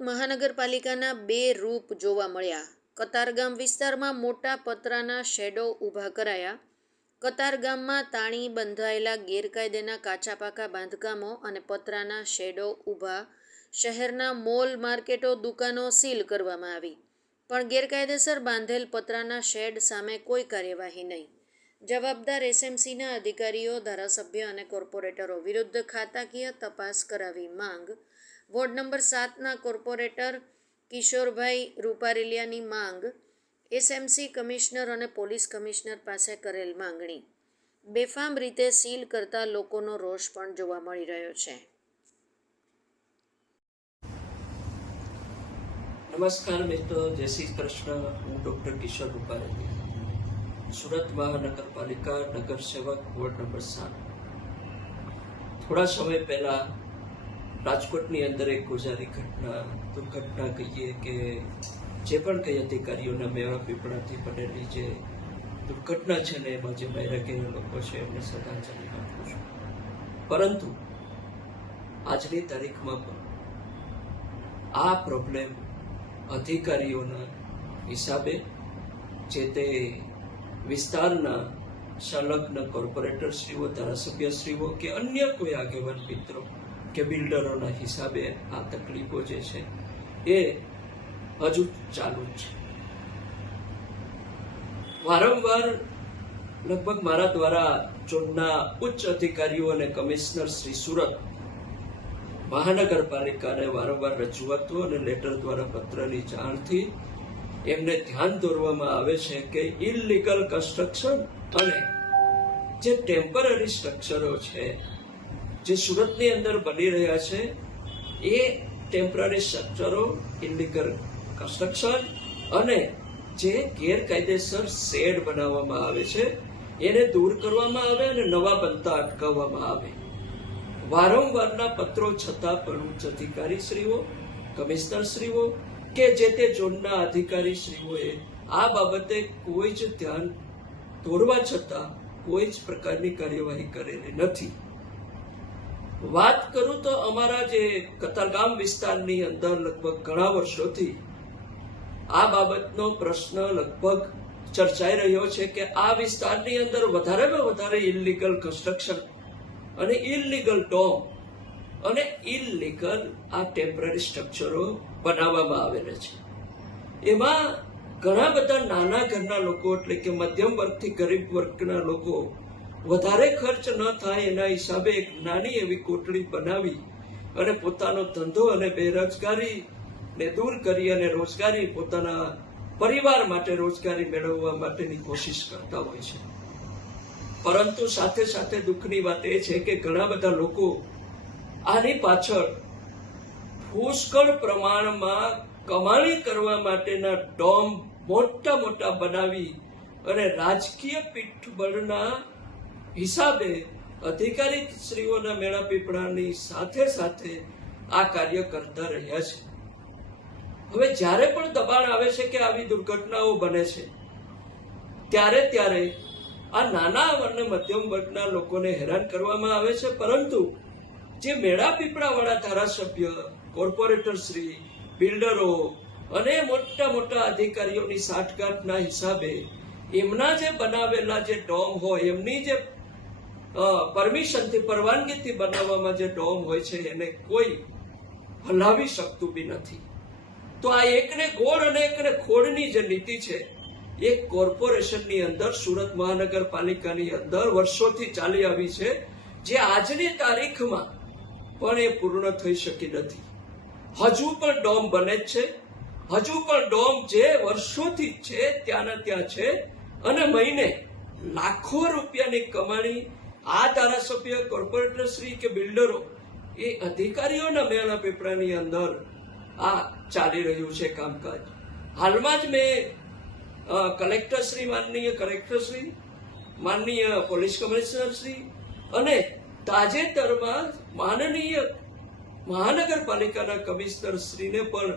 મહાનગરપાલિકાના બે રૂપ જોવા મળ્યા. કતારગામ વિસ્તારમાં મોટા પતરાના શેડો ઊભા કરાયા. કતારગામમાં તાણી બંધાયેલા ગેરકાયદેના કાચા પાકા બાંધકામો અને પતરાના શેડો ઊભા. શહેરના મોલ, માર્કેટો, દુકાનો સીલ કરવામાં આવી. પણ ગેરકાયદેસર બાંધેલ પતરાના શેડ સામે કોઈ કાર્યવાહી નહીં. જવાબદાર એસએમસીના અધિકારીઓ, ધારાસભ્ય અને કોર્પોરેટરો વિરુદ્ધ ખાતાકીય તપાસ કરાવી માંગ વોર્ડ નંબર સાતના કોર્પોરેટર કિશોરભાઈ રૂપારેલિયાની માંગ, એસએમસી કમિશનર અને પોલીસ કમિશનર પાસે કરેલ માંગણી. બેફામ રીતે સીલ કરતા લોકોનો રોષ પણ જોવા મળી રહ્યો છે. નમસ્કાર મિત્રો, જય શ્રી કૃષ્ણ. હું ડૉક્ટર કિશોર રૂપારેલી સુરત મહાનગરપાલિકા નગર વોર્ડ નંબર સાત. થોડા સમય પહેલા રાજકોટની અંદર એક ગુજારી ઘટના, દુર્ઘટના કહીએ કે જે પણ કઈ અધિકારીઓના મેળા પીપળાથી બનેલી જે દુર્ઘટના છે ને એમાં જે માર્યા ગયેલા લોકો છે, એમને શ્રદ્ધાંજલિ આપું છું. પરંતુ આજની તારીખમાં પણ આ પ્રોબ્લેમ અધિકારીઓના હિસાબે જે તે વિસ્તારના સંલગ્ન કોર્પોરેટરશ્રીઓ, ધારાસભ્યશ્રીઓ કે અન્ય કોઈ આગેવાન મિત્રો કે બિલ્ડરોના હિસાબે આ તકલીફો જે છે એ હજુ ચાલુ જ છે. વારંવાર લગભગ મારા દ્વારા ઝોનના ઉચ્ચ અધિકારીઓ અને કમિશનર શ્રી સુરત મહાનગરપાલિકાને વારંવાર રજૂઆતો અને લેટર દ્વારા પત્રની જાણથી એમને ધ્યાન દોરવામાં આવે છે કે ઇલીગલ કન્સ્ટ્રક્શન અને જે ટેમ્પરરી સ્ટ્રક્ચરો છે જે સુરતની અંદર બની રહ્યા છે, એ ટેમ્પરરી સ્ટ્રક્ચરો ઇલીગલ કન્સ્ટ્રક્શન અને જે ગેરકાયદેસર શેડ બનાવવામાં આવે છે, એને દૂર કરવામાં આવે અને નવા બનતા અટકાવવામાં આવે. વારંવારના પત્રો છતાં પણ ઉચ્ચ અધિકારીશ્રીઓ, કમિશનરશ્રીઓ કે જે તે ઝોનના અધિકારીશ્રીઓએ આ બાબતે કોઈ જ ધ્યાન દોરવા છતાં કોઈ જ પ્રકારની કાર્યવાહી કરેલી નથી. વાત કરું તો અમારા જે કતારગામ વિસ્તારની અંદર લગભગ ઘણા વર્ષોથી આ બાબતનો પ્રશ્ન લગભગ ચર્ચાઈ રહ્યો છે કે આ વિસ્તારની અંદર વધારેમાં વધારે ઇલીગલ કન્સ્ટ્રક્શન અને ઇલીગલ ડોમ અને ઇલીગલ આ ટેમ્પરરી સ્ટ્રક્ચરો બનાવવામાં આવેલા છે. એમાં ઘણા બધા નાના ઘરના લોકો, એટલે કે મધ્યમ વર્ગથી ગરીબ વર્ગના લોકો વધારે ખર્ચ ન થાય એના હિસાબે એક નાની એવી કોટડી બનાવી અને પોતાનો ધંધો અને બેરોજગારી ને દૂર કરી અને રોજગારી પોતાના પરિવાર માટે રોજગારી મેળવવા માટેની કોશિશ કરતા હોય છે. પરંતુ સાથે સાથે દુઃખની વાત એ છે કે ઘણા બધા લોકો આની પાછળ પુષ્કળ પ્રમાણમાં કમાણી કરવા માટેના ડોમ મોટા મોટા બનાવી અને રાજકીય પીઠબળના હિસાબે અધિકારી શ્રીઓના મેળા પીપળાની સાથે સાથે આ કાર્ય કરતા રહ્યા છે. હવે જ્યારે પણ દબાણ આવે છે કે આવી દુર્ઘટનાઓ બને છે, ત્યારે ત્યારે આ નાના અને મધ્યમ વર્ગના લોકોને હેરાન કરવામાં આવે છે. પરંતુ જે મેળા પીપળાવાળા ધારાસભ્ય, કોર્પોરેટર શ્રી, બિલ્ડરો અને મોટા મોટા અધિકારીઓની સાઠગાંઠના હિસાબે એમના જે બનાવેલા જે ડોમ હોય, એમની જે પરમિશનથી, પરવાનગીથી બનાવવામાં જે ડોમ હોય છે, એને કોઈ હલાવી શકતું બી નથી. તો આ એકને ગોળ અને એકને ખોડની જે નીતિ છે, એ કોર્પોરેશનની અંદર, સુરત મહાનગરપાલિકાની અંદર વર્ષોથી ચાલી આવી છે, જે આજની તારીખમાં પણ એ પૂર્ણ થઈ શકી નથી. હજુ પણ ડોમ બને જ છે. હજુ પણ ડોમ જે વર્ષોથી છે, ત્યાંના ત્યાં છે, અને મહિને લાખો રૂપિયાની કમાણી આ ધારાસભ્ય કોર્પોરેટર શ્રી કે બિલ્ડરો એ અધિકારીઓના મેળા પેપરાની અંદર આ ચાલી રહ્યું છે કામકાજ. હાલમાં જ મેં કલેક્ટર શ્રી, માનનીય કલેક્ટર શ્રી, માનનીય પોલીસ કમિશનર શ્રી અને તાજેતરમાં માનનીય મહાનગરપાલિકાના કમિશનર શ્રીને પણ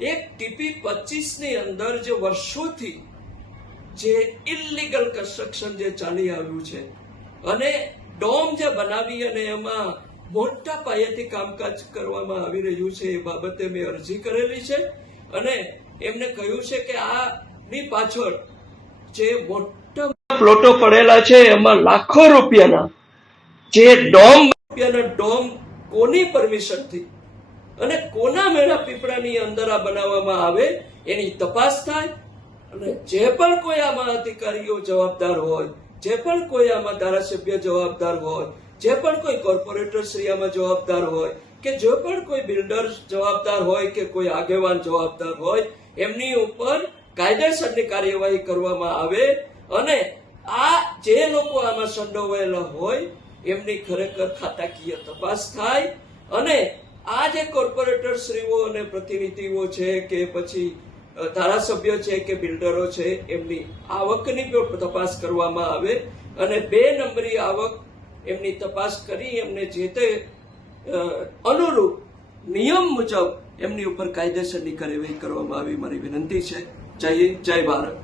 એક ટીપી પચીસની અંદર જે વર્ષોથી જે ઇલીગલ કન્સ્ટ્રક્શન જે ચાલી આવ્યું છે અને ડોમ જે બનાવી અને એમાં મોટા પાયેથી કામકાજ કરવામાં આવી રહ્યું છે એ બાબતે મેં અરજી કરેલી છે. અને એમને કહ્યું છે કે આની પાછળ જે મોટા પ્લોટો પડેલા છે, એમાં લાખો રૂપિયાના જે ડોમ રૂપિયાના ડોમ કોની પરમિશનથી અને કોના મેળા પીપળાની અંદર આ બનાવવામાં આવે એની તપાસ થાય? અને જે પણ કોઈ આમાં અધિકારીઓ જવાબદાર હોય જે પણ કોઈ આમાં ધારાસભ્ય જવાબદાર હોય, જે પણ કોઈ કોર્પોરેટર શ્રી આમાં જવાબદાર હોય, કે જે પણ કોઈ બિલ્ડર જવાબદાર હોય કે કોઈ આગેવાન જવાબદાર હોય, એમની ઉપર કાયદેસરની કાર્યવાહી કરવામાં આવે અને આ જે લોકો આમાં સંડોવાયેલા હોય, એમની ખરેખર ખાતાકીય તપાસ થાય અને આ જે કોર્પોરેટર શ્રીઓ અને પ્રતિનિધિઓ છે કે પછી ધારાસભ્ય છે કે બિલ્ડરો છે, એમની આવકની પણ તપાસ કરવામાં આવે અને બે નંબરી આવક એમની તપાસ કરી એમને જે તે અનુરૂપ નિયમ મુજબ એમની ઉપર કાયદેસરની કાર્યવાહી કરવામાં આવી. મારી વિનંતી છે. જય હિન્દ, જય ભારત.